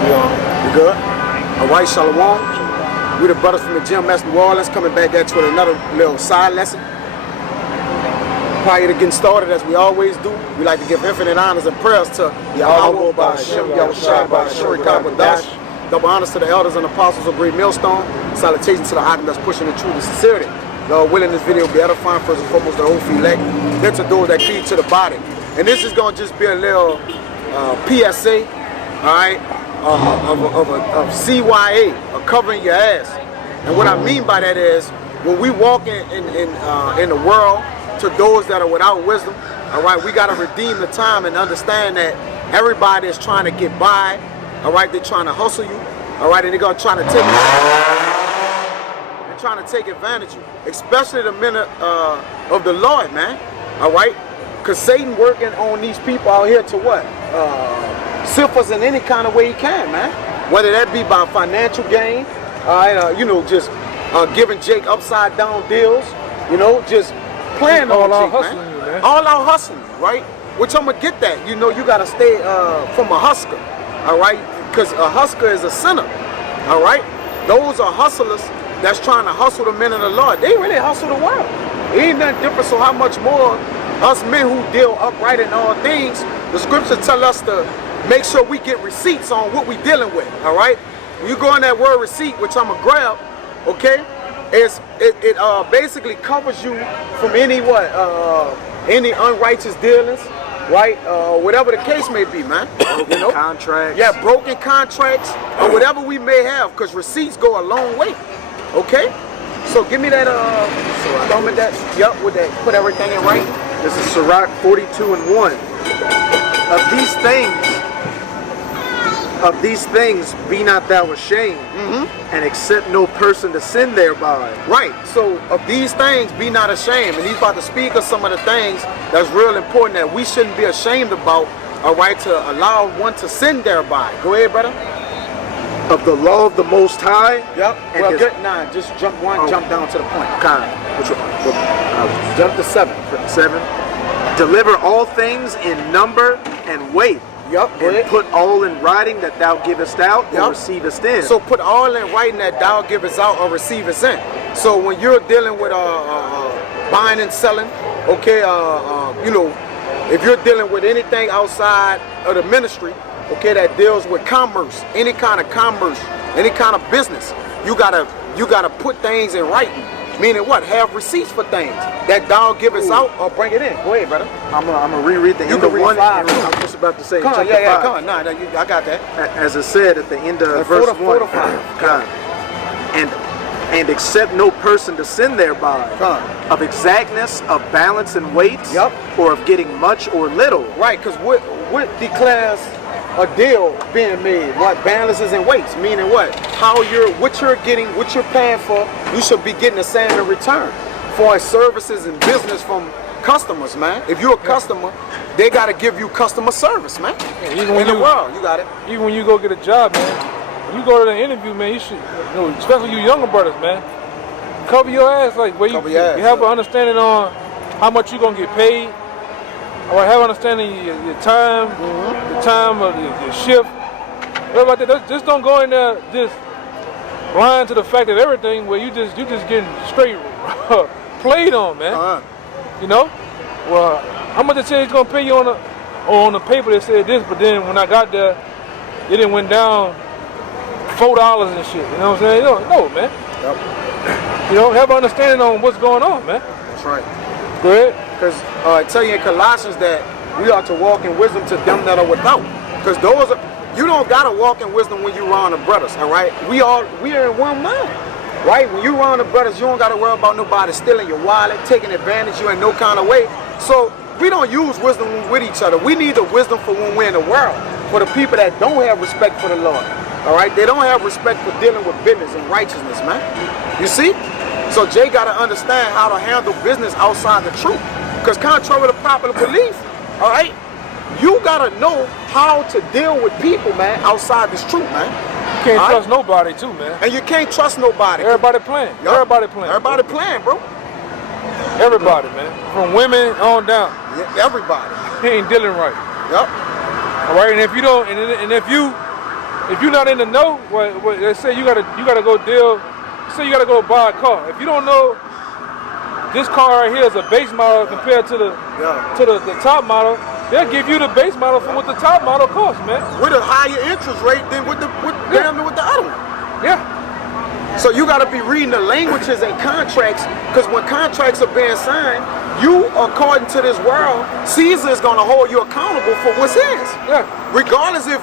You good? All right, Shalom. We the brothers from the gym, Master New Orleans, coming back at you with another little side lesson. Prior to getting started, as we always do, we like to give infinite honors and prayers to Yahweh, Ba'Shem, Yahushua, Ba'Shuri, Kabadash. Double honors to the elders and apostles of Great Millstone. Salutations to the item that's pushing the truth and sincerity. Lord willing, this video will be edifying first and foremost the whole elect. Then to those that cleave to the body. And this is going to just be a little P.S.A. all right, of CYA, of covering your ass. And what I mean by that is, when we walk in the world to those that are without wisdom, all right, we got to redeem the time and understand that everybody is trying to get by, all right, they're trying to hustle you, all right, and they're going to try to take advantage of you, especially the men of the Lord, man, all right, because Satan working on these people out here to what? Sift us in any kind of way he can, man. Whether that be by financial gain, all right, you know, just giving Jake upside down deals, you know, just playing on Jake, man. All out hustling, right? Which I'm gonna get that. You know, you gotta stay from a husker, all right? Because a husker is a sinner, all right? Those are hustlers that's trying to hustle the men of the Lord. They really hustle the world. It ain't nothing different. So how much more us men who deal upright in all things? The scriptures tell us to make sure we get receipts on what we dealing with, all right? When you go in that word receipt, which I'm gonna grab, okay, it basically covers you from any unrighteous dealings, right? Whatever the case may be, man. You know? Contracts. Yeah, broken contracts or whatever we may have, because receipts go a long way, okay? So give me that, with that, with that, put everything in right. This is Sirach 42:1. Of these things be not thou ashamed, and accept no person to sin thereby. Right, so of these things be not ashamed. And he's about to speak of some of the things that's real important that we shouldn't be ashamed about, all right, to allow one to sin thereby. Go ahead, brother. Of the law of the Most High. Yep, and well, good. Nah, just jump jump down to the point. Which one? Jump to 7. 7. Deliver all things in number and weight. Yep, and put all in writing that thou givest out or receivest in. So put all in writing that thou givest out or receivest in. So when you're dealing with buying and selling, okay, you know, if you're dealing with anything outside of the ministry, okay, that deals with commerce, any kind of business, you gotta put things in writing. Meaning what? Have receipts for things that thou givest out or bring it in. Go ahead, brother. I'm gonna reread the end of 1. I'm just about to say. Come on, yeah, come on. Nah, I got that. As it said at the end of verse 1. 4 to 5. And accept no person to sin thereby, of exactness, of balance and weights, or of getting much or little. Right, because what declares a deal being made? What? Balances and weights, meaning what? What you're getting, what you're paying for, you should be getting the same in return for services and business from customers, man. If you're a customer, they got to give you customer service, man. Even in the world, you got it. Even when you go get a job, man, when you go to the interview, man, you should, you know, especially you younger brothers, man, cover your ass, like where you have an understanding on how much you're gonna get paid. Or have an understanding of your time, the time of your shift. What about that? Just don't go in there just blind to the fact of everything where you just getting straight played on, man. You know? Well, how much they say it's gonna pay you on the paper that said this, but then when I got there, it didn't went down $4 and shit. You know what I'm saying? No, man. Yep. You know, have an understanding on what's going on, man. That's right. Go ahead. Because I tell you in Colossians that we are to walk in wisdom to them that are without. Because you don't gotta walk in wisdom when you around the brothers, all right? We are in one mind, right? When you around the brothers, you don't gotta worry about nobody stealing your wallet, taking advantage of you in no kind of way. So we don't use wisdom with each other. We need the wisdom for when we're in the world. For the people that don't have respect for the Lord, all right? They don't have respect for dealing with business and righteousness, man. You see? So Jay gotta understand how to handle business outside the truth. Because contrary to popular belief, all right, you gotta know how to deal with people, man, outside this truth, man. You can't trust nobody, too, man. And you can't trust nobody. Everybody playing. Yep. Everybody playing. Everybody playing, bro. Everybody, man. From women on down. Yeah, everybody. He ain't dealing right. Yep. All right, and if you don't, and if if you're not in the know, let's say you gotta go deal. Say you gotta go buy a car. If you don't know this car right here is a base model compared to the top model, they'll give you the base model for what the top model costs, man. With a higher interest rate than with the other one. Yeah. So you gotta be reading the languages and contracts, because when contracts are being signed, you, according to this world, Caesar is gonna hold you accountable for what's his. Yeah. Regardless if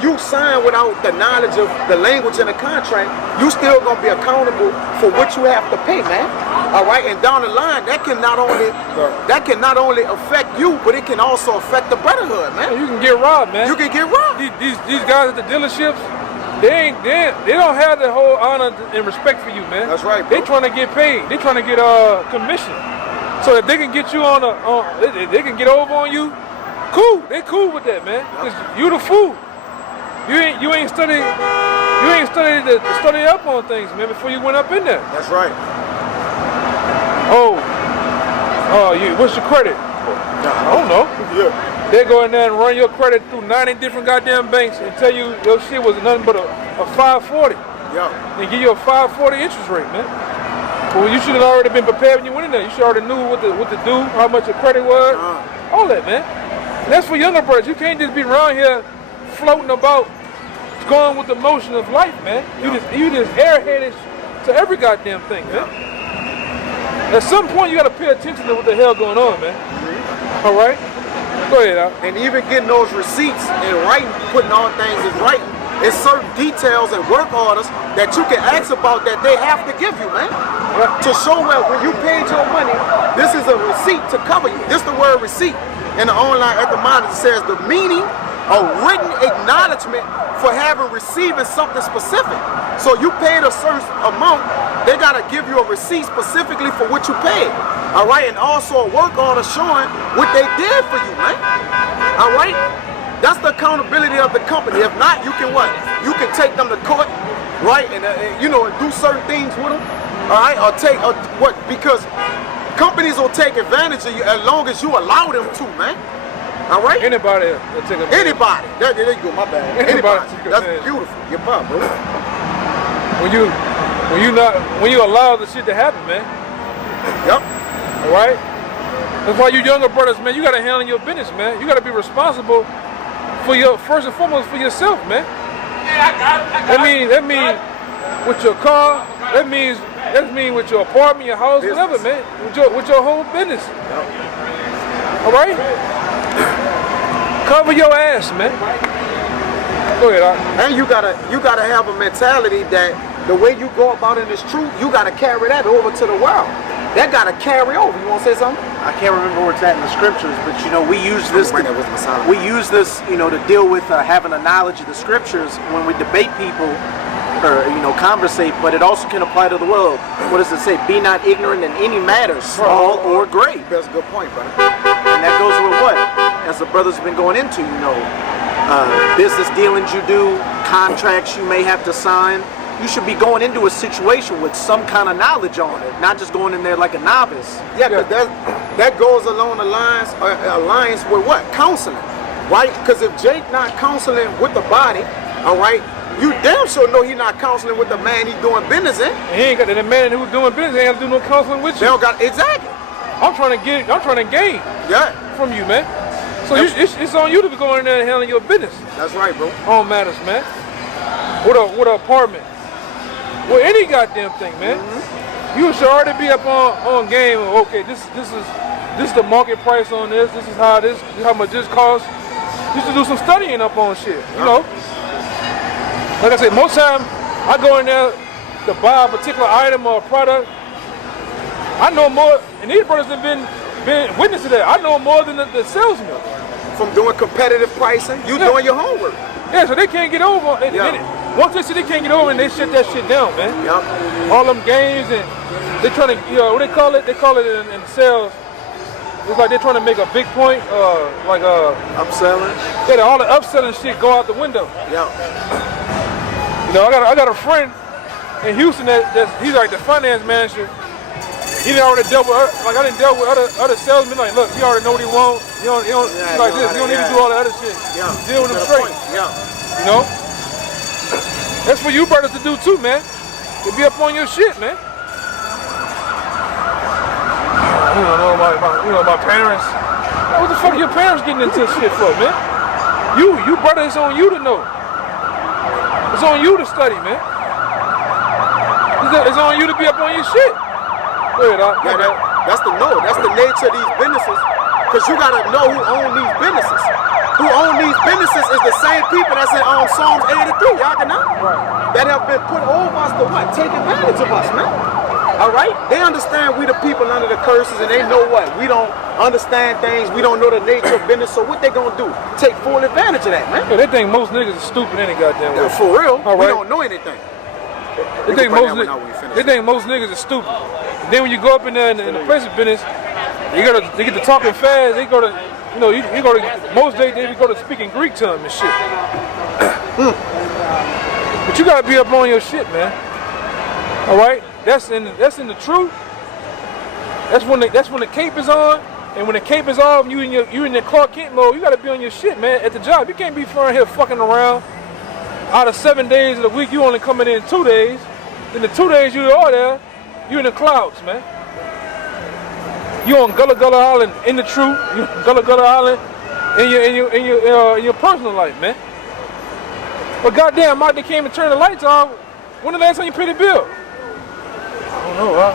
you sign without the knowledge of the language in the contract, you still gonna be accountable for what you have to pay, man. All right, and down the line, that can not only affect you, but it can also affect the brotherhood, man. You can get robbed, man. You can get robbed. These guys at the dealerships, they don't have the whole honor and respect for you, man. That's right, bro. They trying to get paid. They trying to get commission, so if they can get you they can get over on you. Cool, they cool with that, man. Cause you the fool. You ain't studied to study up on things, man, before you went up in there. That's right. What's your credit? I don't know. Yeah. They go in there and run your credit through 90 different goddamn banks and tell you your shit was nothing but a 540. Yeah. And give you a 540 interest rate, man. Well, you should have already been prepared when you went in there. You should already knew what to do, how much your credit was, all that, man. And that's for younger brothers. You can't just be around here floating about, going with the motion of life, man. You just airheaded to every goddamn thing, man. At some point, you got to pay attention to what the hell going on, man. All right? Go ahead, Al. And even getting those receipts and writing, putting all things in writing, it's certain details and work orders that you can ask about that they have to give you, man. To show well, when you paid your money, this is a receipt to cover you. This is the word receipt. In the online at the monitor, it says the meaning of written acknowledgement for having receiving something specific. So you paid a certain amount, they gotta give you a receipt specifically for what you paid. All right, and also a work order showing what they did for you, man. All right, that's the accountability of the company. If not, you can what? You can take them to court, right, and and do certain things with them. All right, or take what? Because companies will take advantage of you as long as you allow them to, man. All right? Anybody will take advantage. Anybody. There you go, my bad. Anybody. That's beautiful. You're pop, bro. When you allow the shit to happen, man. Yep. All right? That's why you younger brothers, man, you gotta handle your business, man. You gotta be responsible for first and foremost for yourself, man. That means with your car, that means with your apartment, your house, business. Whatever, man. With your whole business. Yep. All right? Cover your ass, man. Go ahead, Art. And you gotta have a mentality that the way you go about in this truth, you gotta carry that over to the world. That gotta carry over. You wanna say something? I can't remember where it's at in the scriptures, but we use this. To deal with having a knowledge of the scriptures when we debate people or conversate. But it also can apply to the world. What does it say? Be not ignorant in any matter, small or great. That's a good point, brother. And that goes with what? As the brothers have been going into, business dealings you do, contracts you may have to sign. You should be going into a situation with some kind of knowledge on it, not just going in there like a novice. Yeah, because that goes along the alliance with what? Counseling, right? Because if Jake not counseling with the body, all right, you damn sure know he not counseling with the man he doing business in. He ain't got the man who's doing business ain't got to do no counseling with you. They don't got exactly. I'm trying to gain from you, man. So it's on you to be going in there and handling your business. That's right, bro. All matters, man. With an apartment. With any goddamn thing, man. You should already be up on game. Okay, this is the market price on this. This is how much this costs. You should do some studying up on shit. Like I said, most time I go in there to buy a particular item or a product. I know more, and these brothers have been witness to that. I know more than the salesman. From doing competitive pricing, doing your homework. Yeah, so they can't get over. Once they see they can't get over, and they shut that shit down, man. Yep. All them games, and they trying to, what they call it? They call it in sales. It's like they're trying to make a big point, upselling. Yeah, all the upselling shit go out the window. Yeah. I got a friend in Houston he's like the finance manager. He done already dealt with I didn't deal with other salesmen. Like, look, he already know what he wants. He don't like this. You don't need to do all the other shit. Yeah. Deal with him straight. Yeah. That's for you brothers to do too, man. To be up on your shit, man. My parents. What the fuck are your parents getting into shit for, man? You brother, it's on you to know. It's on you to study, man. It's on you to be up on your shit. Go ahead, that's the nature of these businesses. Because you gotta know who own these businesses. Who own these businesses is the same people that's in Psalms 83, y'all can know? Right. That have been put over us to what? Take advantage of us, man. All right? They understand we the people under the curses, and they know what? We don't understand things. We don't know the nature of business. So what they gonna do? Take full advantage of that, man. Yeah, they think most niggas are stupid any goddamn way. For real. All right. We don't know anything. They think most niggas are stupid. And then when you go up in the place of business, they get to talking fast. They go to, you go to most days they go to speaking Greek to them and shit. But you gotta be up on your shit, man. All right, that's in the truth. That's when the cape is on, and when the cape is off, you in the Clark Kent mode. You gotta be on your shit, man. At the job, you can't be around here fucking around. Out of 7 days of the week, you only coming in 2 days. Then the 2 days you are there, you in the clouds, man. You on Gullah Gullah Island in the truth. You on Gullah Gullah Island in your personal life, man. But goddamn, Mike, they came and turned the lights off. When the last time you paid the bill? I don't know.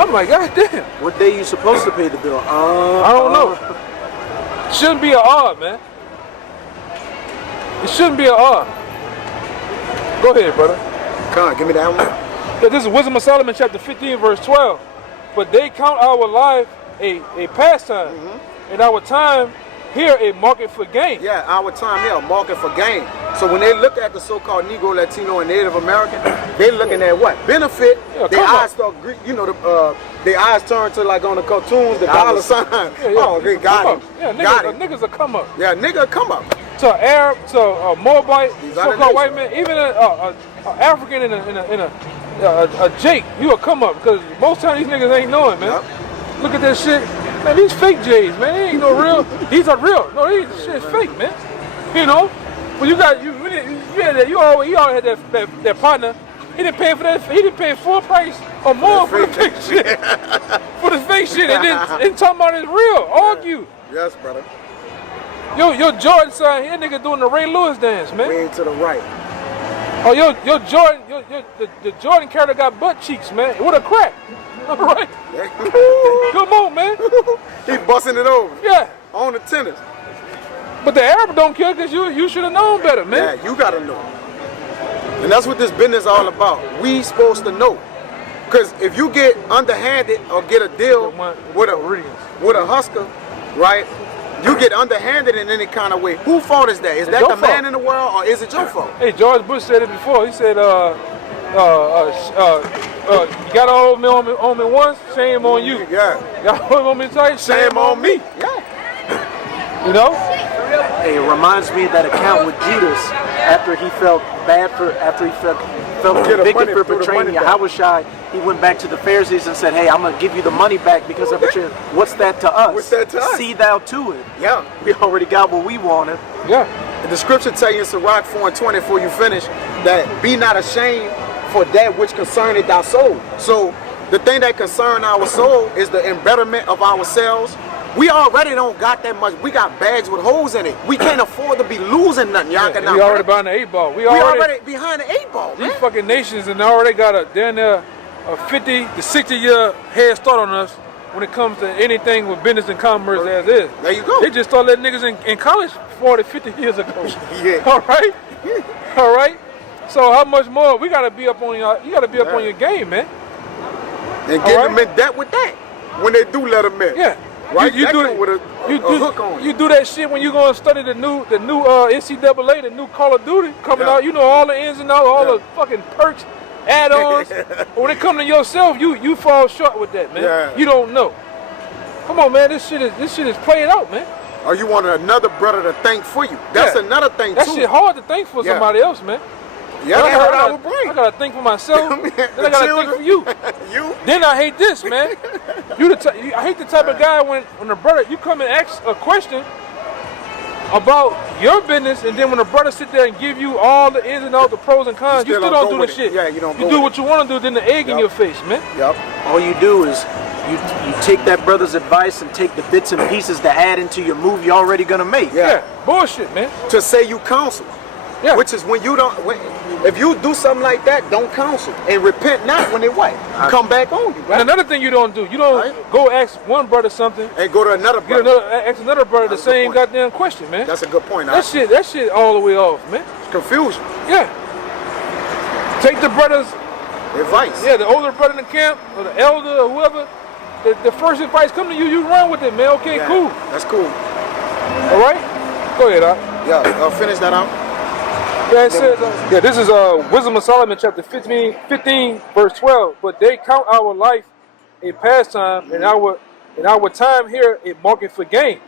I'm like, goddamn. What day you supposed to pay the bill? I don't know. It shouldn't be an odd, man. It shouldn't be an odd. Go ahead, brother. Come on, give me that one. Yeah, this is Wisdom of Solomon, chapter 15, verse 12. But they count our life a pastime, and our time here a market for gain. Yeah, our time here a market for gain. So when they look at the so-called Negro, Latino, and Native American, they looking at what? Benefit. Yeah, their eyes start, their eyes turn to like on the cartoons, the dollar sign. Oh, they got it. Yeah, niggas will come up. Yeah, nigga come up. To an Arab, to a Moabite, so-called white man, even an African and a Jake, you will come up because most times these niggas ain't knowing, man. Yep. Look at that shit. Man, these fake J's, man, they ain't no real. These are real. No, these shit's fake, man. You know, when you always had that partner. He didn't pay for that. He didn't pay full price or more for the fake shit. For the fake shit, and then talking about it's real. Argue. Yes, brother. Yo, Jordan son, here nigga doing the Ray Lewis dance, man. Way to the right. Oh, yo, Jordan, the Jordan character got butt cheeks, man. What a crack. All right. Come on, man. He busting it over. Yeah. On the tennis. But the Arab don't care because you should have known better, man. Yeah, you gotta know. And that's what this business is all about. We supposed to know. Because if you get underhanded or get a deal with a Husker, right? You get underhanded in any kind of way. Whose fault is that? Is that the man in the world or is it your fault? Hey, George Bush said it before. He said, you got all on me once, shame on you. Yeah. Got all on me twice, shame on me. Yeah. You know? Hey, it reminds me of that account with Judas after he felt convicted for betraying Yahushua. He went back to the Pharisees and said, hey, I'm going to give you the money back because of betrayal. What's that to us? What's that to us? See thou to it. Yeah. We already got what we wanted. Yeah. And the scripture tell you in Sirach 4:20 before you finish that be not ashamed for that which concerneth thy soul. So the thing that concern our soul is the embetterment of ourselves. We already don't got that much. We got bags with holes in it. We can't afford to be losing nothing. Y'all can we already behind the 8 ball. We already behind the 8 ball, man. These fucking nations and already got a 50 to 60 year head start on us when it comes to anything with business and commerce as is. There you go. They just started letting niggas in college 40, 50 years ago. Yeah. All right? All right? So how much more? We got to be up on you got to be up on your game, man. And get them in debt with that when they do let them in. Yeah. Right? You do it with a hook on. You do that shit when you going to study the new NCAA, the new Call of Duty coming out. You know all the ins and outs, all the fucking perks, add-ons. But when it comes to yourself, you fall short with that, man. Yeah. You don't know. Come on, man. This shit is playing out, man. Or you want another brother to think for you. That's another thing too. That shit hard to think for somebody else, man. Yeah, I gotta think for myself. Then I gotta think for you. Then I hate this, man. I hate the type of guy when the brother you come and ask a question, about your business, and then when the brother sit there and give you all the ins and outs, the pros and cons, you still don't do the shit. Yeah, you don't. You do what you want to do, then the egg in your face, man. Yep. All you do is you take that brother's advice and take the bits and pieces to add into your move you're already gonna make. Yeah, bullshit, man. To say you counsel. Yeah. Which is when you don't. If you do something like that, don't counsel and repent not when they what come back on you. Right? And another thing you don't do, you don't go ask one brother something and go to another brother. Ask another brother the same goddamn question, man. That's a good point. That shit all the way off, man. Confusion. Yeah. Take the brother's advice. Yeah, the older brother in the camp or the elder or whoever. The first advice come to you, you run with it, man. Okay, cool. That's cool. All right. Go ahead, Yeah. Finish that out. Yeah, it says, this is Wisdom of Solomon, chapter 15, verse 12. But they count our life a pastime, and our time here a market for gain.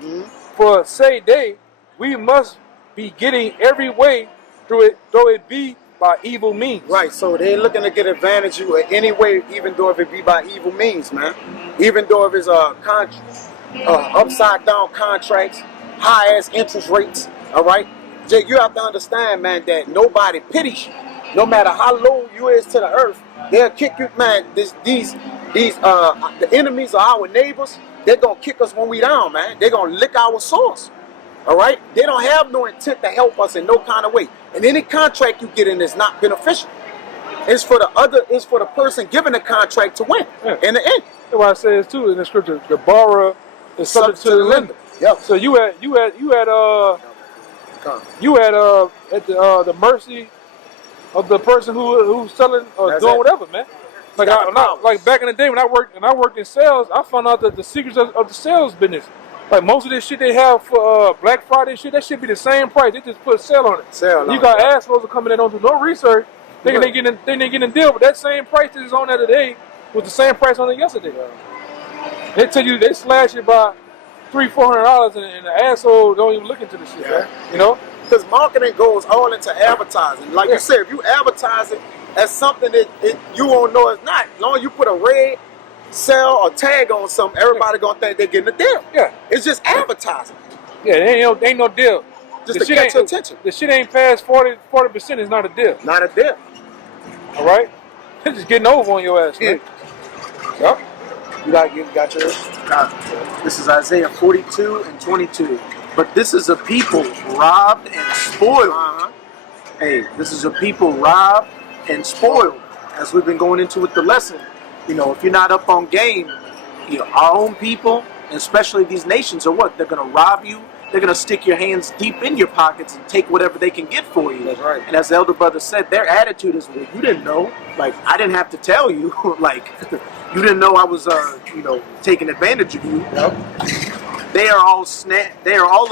For say they, we must be getting every way through it, though it be by evil means. Right. So they're looking to get advantage of you in any way, even though if it be by evil means, man. Even though if it's upside down contracts, high ass interest rates. All right. Jake, you have to understand, man, that nobody pities you. No matter how low you is to the earth, they'll kick you, man. The enemies of our neighbors, they're gonna kick us when we down, man. They're gonna lick our sores. All right? They don't have no intent to help us in no kind of way. And any contract you get in is not beneficial. It's for the person giving the contract to win. Yeah. In the end. That's why it says too in the scripture, the borrower is subject to the lender. Yep. So you at the mercy of the person who's selling or doing whatever, man. Like back in the day when I worked in sales, I found out that the secrets of the sales business. Like most of this shit they have for Black Friday shit, that should be the same price. They just put a sale on it. You got assholes coming in, don't do no research. They getting a deal, but that same price that is on there today was the same price on it yesterday. They tell you they slash it by $300-400, and the asshole don't even look into the shit, right? You know? Because marketing goes all into advertising. Like you said, if you advertise it as something that you won't know it's not, as long as you put a red sell or tag on something, everybody gonna think they're getting a deal. Yeah. It's just advertising. Yeah, ain't no deal. Just to catch your attention. The shit ain't past 40% is not a deal. Not a deal. All right? It's just getting over on your ass, man. Yep. You got yours? This is Isaiah 42 and 22. But this is a people robbed and spoiled. Hey, this is a people robbed and spoiled. As we've been going into with the lesson, you know, if you're not up on game, you know, our own people, and especially these nations, are what? They're going to rob you. They're going to stick your hands deep in your pockets and take whatever they can get for you. That's right. And as the elder brother said, their attitude is, well, you didn't know. Like, I didn't have to tell you. Like, you didn't know I was, taking advantage of you. Yep. They are all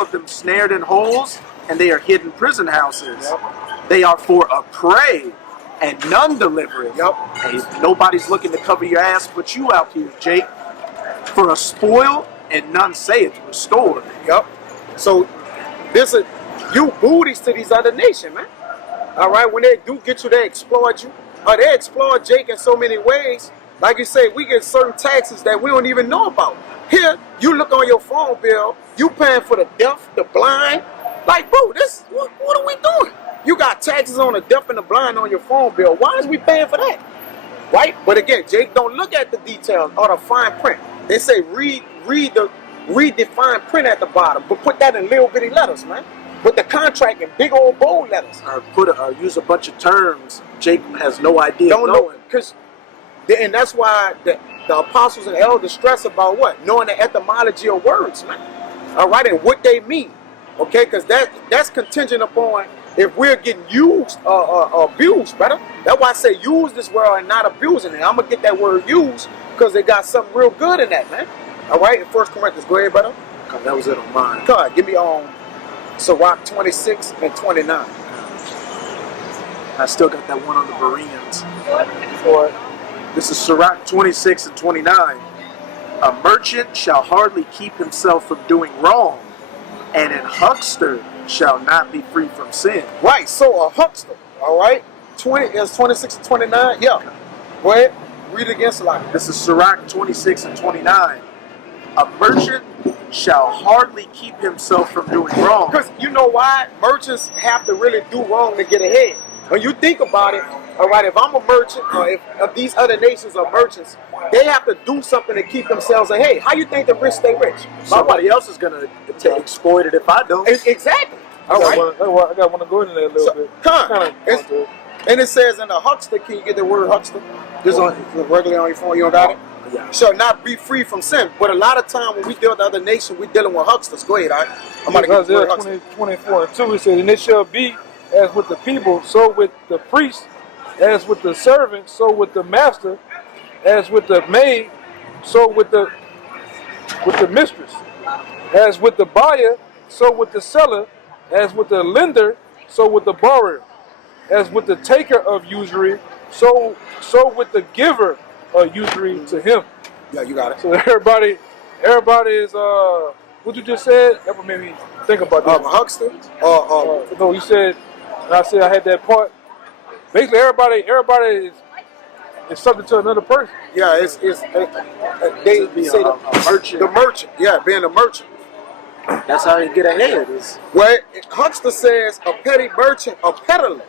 of them snared in holes, and they are hid in prison houses. Yep. They are for a prey, and none deliver it. Yep. Hey, nobody's looking to cover your ass but you out here, Jake. For a spoil, and none say it to restore. Yep. So, you booties to these other nations, man. All right, when they do get you, they exploit you. Or they exploit Jake in so many ways. Like you say, we get certain taxes that we don't even know about. Here, you look on your phone bill, you paying for the deaf, the blind. Like, bro, what are we doing? You got taxes on the deaf and the blind on your phone bill. Why is we paying for that? Right? But again, Jake don't look at the details or the fine print. They say read the fine print at the bottom, but put that in little bitty letters, man. Put the contract in big old bold letters. Or use a bunch of terms Jake has no idea. Don't know, and that's why the apostles and elders stress about what? Knowing the etymology of words, man. All right, and what they mean. Okay, because that's contingent upon if we're getting used or abused, brother. That's why I say use this word and not abusing it. I'm going to get that word used because they got something real good in that, man. All right, in 1 Corinthians. Go ahead, brother. God, that was it on mine. God, give me Sirach 26 and 29. I still got that one on the Bereans. What? This is Sirach 26 and 29. A merchant shall hardly keep himself from doing wrong, and an huckster shall not be free from sin. Right, so a huckster, all right? 26 and 29? Yeah. Go ahead, read it again, Salaki. This is Sirach 26 and 29. A merchant shall hardly keep himself from doing wrong. Because you know why? Merchants have to really do wrong to get ahead. When you think about it, all right, if I'm a merchant, or if these other nations are merchants, they have to do something to keep themselves ahead. How you think the rich stay rich? Somebody else is going to exploit it if I don't. Exactly. All right. I got to go into that a little bit. And it says in the huckster, can you get the word huckster? This on regularly on your phone, you don't got it? Yeah. Shall not be free from sin. But a lot of time when we deal with other nations, we're dealing with hucksters. Go ahead, all right? I'm about to get the word huckster. 24:2, it says, and it shall be as with the people, so with the priest, as with the servant, so with the master, as with the maid, so with the mistress, as with the buyer, so with the seller, as with the lender, so with the borrower, as with the taker of usury, so with the giver of usury to him. Yeah, you got it. So everybody is what you just said. That what made me think about that. A huckster? No, you said. And I said I had that part. Basically, everybody is subject to another person. Yeah, they say a merchant. The merchant, yeah, being a merchant. That's how you get ahead. Well, huckster says a petty merchant, a peddler,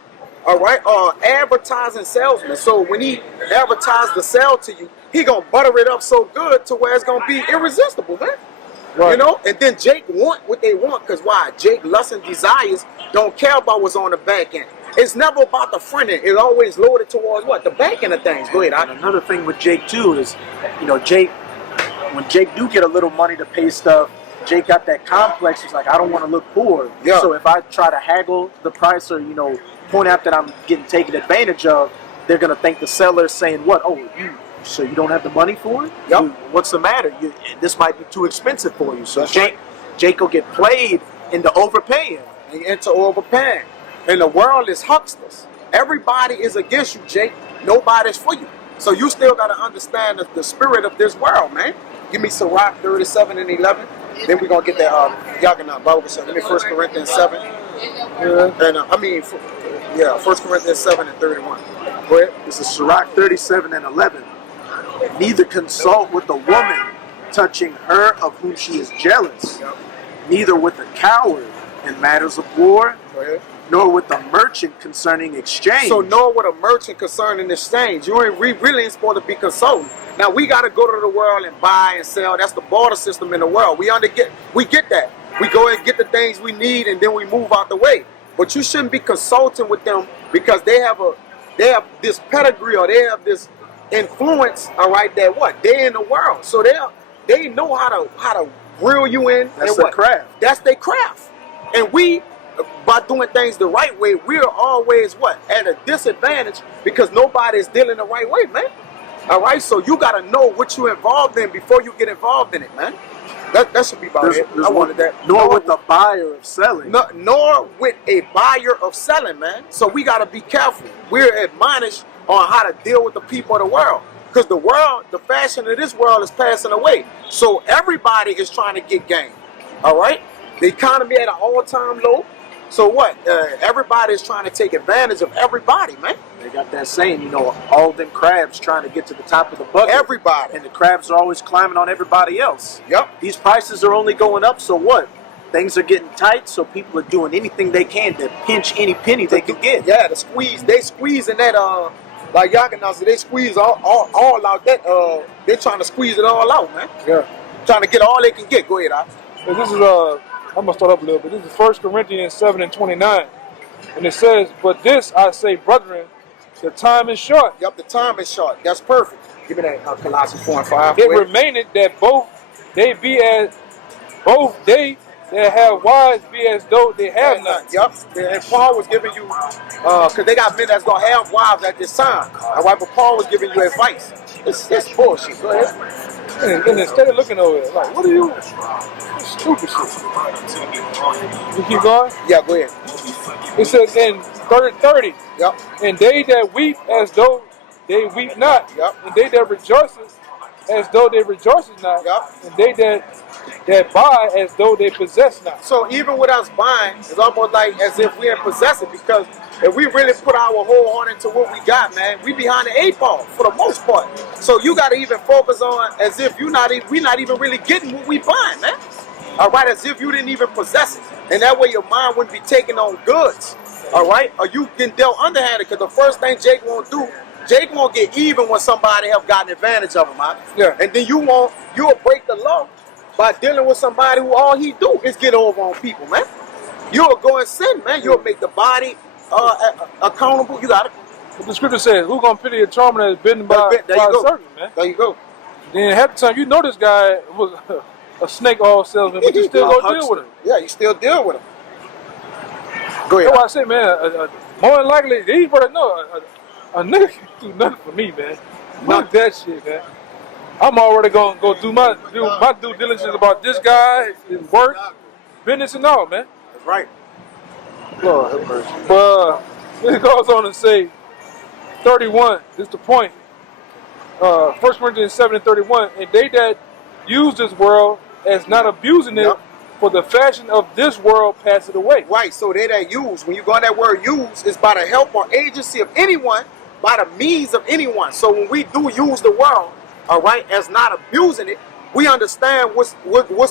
all right, or advertising salesman. So when he advertises the sell to you, he gonna butter it up so good to where it's gonna be irresistible, man. Right. You know, and then Jake want what they want, because why? Jake lusts and desires don't care about what's on the back end. It's never about the front end. It's always loaded towards what? The back end of things. Go ahead. And another thing with Jake too is, Jake, when Jake do get a little money to pay stuff, Jake got that complex. He's like, I don't want to look poor. Yeah. So if I try to haggle the price or, point out that I'm getting taken advantage of, they're going to think the seller's saying, what? Oh, so you don't have the money for it? Yep. What's the matter? This might be too expensive for you. So Jake will get played into overpaying. Into overpaying. And the world is hucksters. Everybody is against you, Jake. Nobody's for you. So you still got to understand the spirit of this world, man. Give me Sirach 37 and 11. Then we're going to get that, y'all can Bible. Let me 1 Corinthians 7. And 1 Corinthians 7 and 31. Go ahead. This is Sirach 37 and 11. Neither consult with a woman touching her of whom she is jealous, neither with a coward in matters of war, nor with a merchant concerning exchange. So nor with a merchant concerning exchange. You ain't really ain't supposed to be consulting. Now we got to go to the world and buy and sell. That's the barter system in the world. We get that. We go and get the things we need and then we move out the way. But you shouldn't be consulting with them because they have this pedigree or they have this influence. All right, that what they're in the world, so they know how to reel you in. That's and their what craft. That's their craft. And we, by doing things the right way, we're always what at a disadvantage because nobody is dealing the right way, man. All right, so you got to know what you're involved in before you get involved in it, man. That should be about it. I wanted that. Nor with the buyer of selling. Nor with a buyer of selling, man. So we got to be careful. We're admonished on how to deal with the people of the world. Because the fashion of this world is passing away. So everybody is trying to get gain. All right? The economy at an all-time low. So what? Everybody is trying to take advantage of everybody, man. They got that saying, all them crabs trying to get to the top of the bucket. Everybody. And the crabs are always climbing on everybody else. Yep. These prices are only going up, so what? Things are getting tight, so people are doing anything they can to pinch any penny they can get. Yeah, they squeezing that, like y'all can say, they squeeze all out that, they're trying to squeeze it all out, man. Yeah. Trying to get all they can get. Go ahead, So this is, I'm going to start up a little bit. This is 1 Corinthians 7 and 29. And it says, but this I say, brethren, the time is short. Yep, the time is short. That's perfect. Give me that Colossians 4 and 5. It remaineth that both they that have wives be as though they have none. Yep. And Paul was giving you, because they got men that's going to have wives at this time. All right, but Paul was giving you advice. It's bullshit. Go ahead. And instead of looking over it, like, what are you? Stupid shit. You keep going? Yeah, go ahead. It says in 30. Yep. And they that weep as though they weep not. Yep. And they that rejoices as though they rejoices not. Yep. And they that buy as though they possess not. So even with us buying, it's almost like as if we ain't possess it, because if we really put our whole heart into what we got, man, we behind the 8 ball for the most part. So you got to even focus on as if we not even really getting what we buying, man. All right, as if you didn't even possess it. And that way your mind wouldn't be taking on goods. All right, or you can deal underhanded, because the first thing Jake won't do, Jake won't get even when somebody have gotten advantage of him, man. Yeah. And then you'll break the law by dealing with somebody who all he do is get over on people, man. You'll go and sin, man. You'll make the body accountable. You got it. But the scripture says, "Who gonna pity a charmer that is bitten by a serpent, man?" There you go. Then half the time, you know this guy was a snake oil salesman, but you still go deal with him. Yeah, you still deal with him. Go ahead. That's why I say, man, more than likely, these brothers know a nigga can't do nothing for me, man. Fuck that shit, man. I'm already gonna go do my due diligence about this guy, his work, business, and all, man. That's right. Lord have mercy. But it goes on to say, 31. This is the point. 1 Corinthians 7:31. And they that use this world as not abusing it, for the fashion of this world passeth away. Right, so they that use, when you go on that word use, is by the help or agency of anyone, by the means of anyone. So when we do use the world, all right, as not abusing it, we understand what's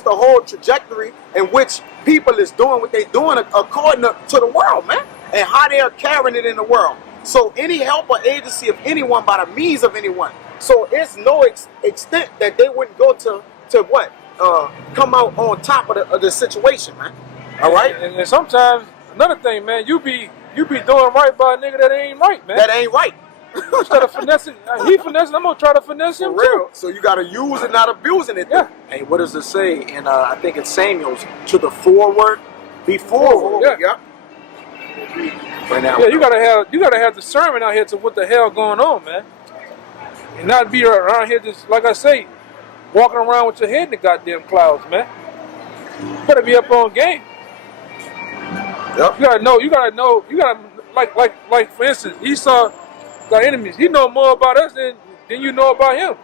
the whole trajectory in which people is doing what they're doing according to the world, man, and how they are carrying it in the world. So any help or agency of anyone by the means of anyone. So it's no extent that they wouldn't go to what? Come out on top of the situation, man. All right? And sometimes, another thing, man, you be doing right by a nigga that ain't right, man. That ain't right. Instead of finessing, he finessing, I'm going to try to finesse him, for real. too. So you got to use it, not abusing it. Yeah. Hey, what does it say? And I think it's Samuel's, to the forward, be forward. Yeah. Right now. Yeah, you gotta have discernment out here to what the hell going on, man. And not be around here just, like I say, walking around with your head in the goddamn clouds, man. You better be up on game. Yep. You gotta know, like for instance, Esau got enemies. He know more about us than you know about him.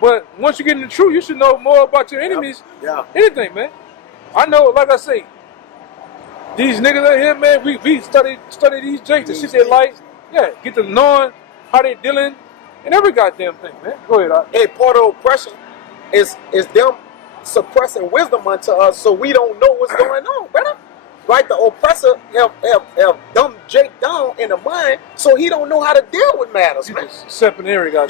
But once you get in the truth, you should know more about your enemies. Yeah. Anything, man. I know, like I say, these niggas out here, man, we study these jakes and shit they like. Yeah, get to knowing how they dealing and every goddamn thing, man. Go ahead, Hey, part of oppression is them suppressing wisdom unto us, so we don't know what's going on, brother. Right? The oppressor have dumbed Jake down in the mind, so he don't know how to deal with matters, man.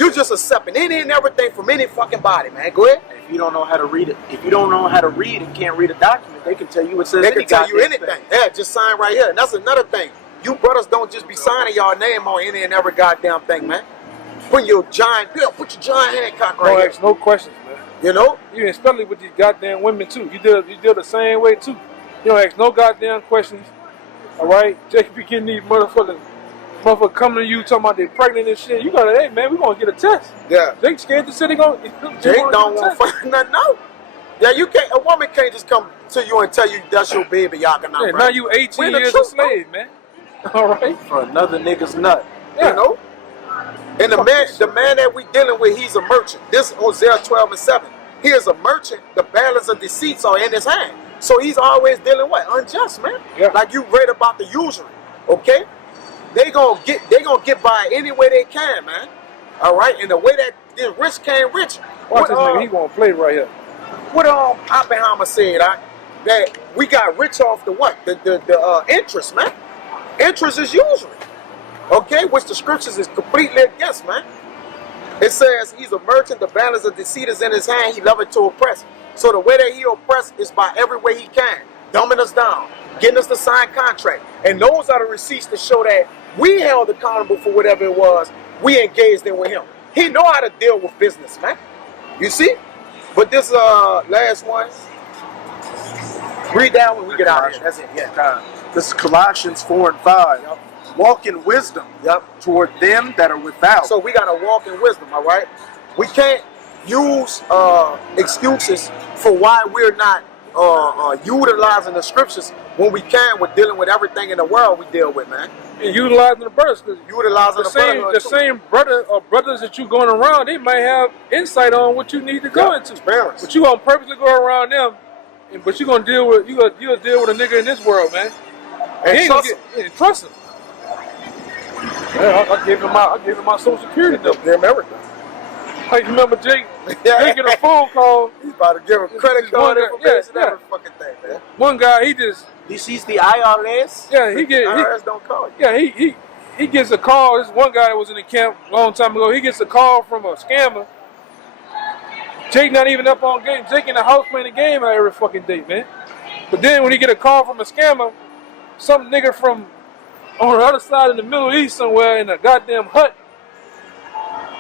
You just accepting any and everything from any fucking body, man. Go ahead. If you don't know how to read it, if you don't know how to read and can't read a document, they can tell you it says. They can tell you anything. Yeah, just sign right here. And that's another thing. You brothers don't just be signing y'all name on any and every goddamn thing, man. Put your giant Hancock right here. Don't ask no questions, man. You know? You especially with these goddamn women too. You deal the same way too. You don't ask no goddamn questions. Alright? Jake be getting these motherfuckers coming to you talking about they're pregnant and shit. You gotta, hey man, we gonna get a test. Yeah. Jake scared the city gonna Jake don't want to find nothing out. Yeah, a woman can't just come to you and tell you that's your baby, y'all can not. Yeah, now you 18 years a slave, man. Alright? For another nigga's nut. Yeah. You know? And the man that we dealing with, he's a merchant. This Hosea 12:7. He is a merchant. The balance of deceits are in his hand. So he's always dealing what? Unjust, man. Yeah. Like you read about the usury. Okay? They gonna get by any way they can, man. All right? And the way that the rich came rich. Watch this nigga, he gonna play right here. What Oppenheimer said, that we got rich off the what? The interest, man. Interest is usury. Okay, which the scriptures is completely against, man. It says he's a merchant, the balance of deceit is in his hand, he loveth to oppress. So the way that he oppress is by every way he can, dumbing us down, getting us to sign contract. And those are the receipts to show that we held accountable for whatever it was we engaged in with him. He know how to deal with business, man. You see? But this last one, read that when we get out of here. That's it, yeah. This is Colossians 4:5. Yep. Walk in wisdom toward them that are without. So we got to walk in wisdom, all right? We can't use excuses for why we're not utilizing the scriptures when we can. We're dealing with everything in the world we deal with, man. And utilizing the brothers. Utilizing the same brother or brothers that you going around, they might have insight on what you need to go into. But you gonna purposely go around them, but you gonna deal with you'll deal with a nigga in this world, man. And trust him. Yeah, I gave him my social security number. In America. Like, remember Jake? Yeah. Jake get a phone call. He's about to give him credit card information, every fucking thing, man. One guy, he just. This is the IRS? Yeah, he get. IRS don't call you. Yeah, he gets a call. This one guy that was in the camp a long time ago. He gets a call from a scammer. Jake not even up on game. Jake in the house playing the game every fucking day, man. But then when he get a call from a scammer, some nigga from on the other side in the Middle East somewhere in a goddamn hut.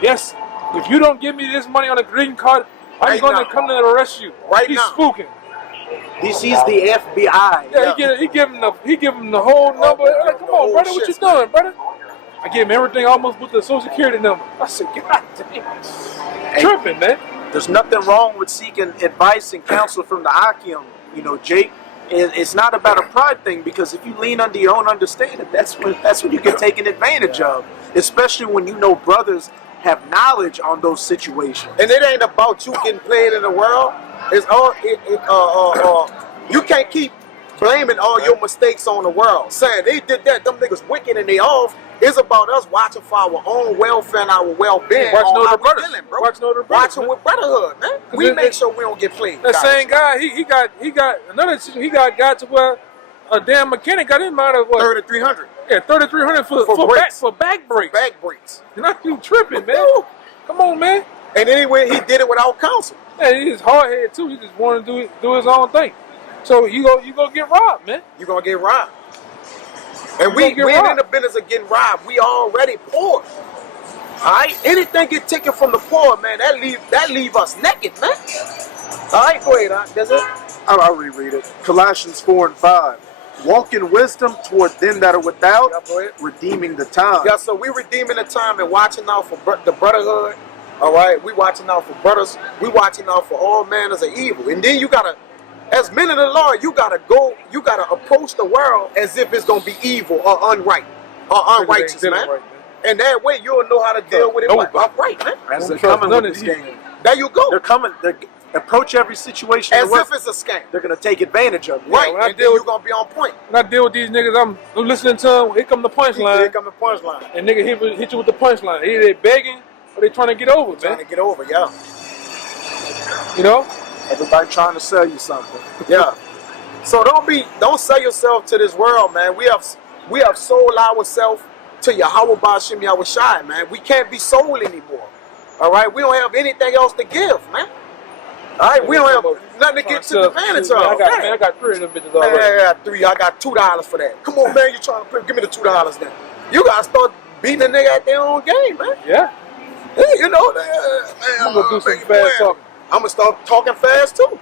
Yes, if you don't give me this money on a green card, I'm going to come and arrest you. He's spooking. This is the FBI. Yeah, he give him the whole number. Like, come on, brother, what you doing, brother? I give him everything almost with the Social Security number. I said, God damn, tripping, man. There's nothing wrong with seeking advice and counsel from the Akim. You know, Jake. It's not about a pride thing, because if you lean under your own understanding, that's when you get taken advantage of. Especially when you know brothers have knowledge on those situations. And it ain't about you getting played in the world. It's all you can't keep blaming all your mistakes on the world, saying they did that, them niggas wicked and they off. It's about us watching for our own welfare and our well-being. Watching on how other brothers, we feeling, bro. Watching with brotherhood, man. We make sure we don't get played. That same guy, he got another. He got to where a damn mechanic got him out of what? 3,300. Yeah, 3,300 for back brakes. Back brakes. Not you tripping, man. Come on, man. And anyway, he did it without counsel. Yeah, he's hard headed too. He just wanted to do his own thing. So you go get robbed, man. You gonna get robbed. And we ain't in the business of getting robbed. We already poor. Alright? Anything get taken from the poor, man, that leave us naked, man. Alright, go ahead, that's it. I'll reread it. Colossians 4:5. Walk in wisdom toward them that are without, redeeming the time. Yeah, so we redeeming the time and watching out for the brotherhood. Alright, we watching out for brothers. We watching out for all manners of evil. And then you gotta, as men of the Lord, you gotta approach the world as if it's gonna be evil or unright or unrighteous, man. And that way you'll know how to deal with it. Upright, man. As they're coming with this game. There you go. They're coming. They approach every situation as if it's a scam. They're gonna take advantage of it. Right. And then you're gonna be on point. When I deal with these niggas, I'm listening to them. Here come the punchline. Here come the punchline. And nigga hit you with the punchline. Either they begging or they trying to get over, man. Trying to get over, yeah. You know? Everybody trying to sell you something. Yeah. So don't sell yourself to this world, man. We have sold ourselves to Yahweh Ba'Shem Yahushai, man. We can't be sold anymore. Alright? We don't have anything else to give, man. Alright, we don't have nothing to get to the advantage of. I got 3 of them bitches already. Man, I got 3. I got $2 for that. Come on, man, you trying to give me the $2 then. You gotta start beating a nigga at their own game, man. Yeah. Hey, you know, man, I'm gonna do some fast talking. I'm gonna start talking fast too.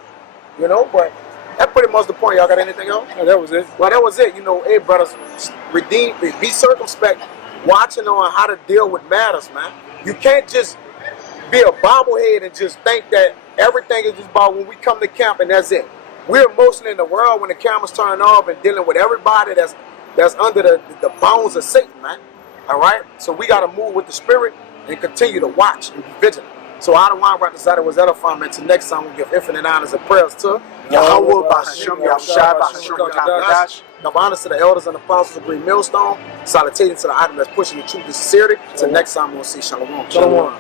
You know, but that's pretty much the point. Y'all got anything else? No, that was it. Well, that was it. You know, hey, brothers, be circumspect, watching on how to deal with matters, man. You can't just be a bobblehead and just think that everything is just about when we come to camp and that's it. We're emotionally in the world when the cameras turn off and dealing with everybody that's under the bounds of Satan, man. All right? So we got to move with the spirit and continue to watch and be vigilant. So I don't want to wrap this out. It was edifying. Until next time, we give infinite honors and prayers to Yahweh Ba'Shem Yahushai Ba'Shem Kadash. Now, honors to the elders and apostles of Green Millstone. Salutating to the item that's pushing the truth and sincerity. Till next time, we'll see Shalom. Shalom.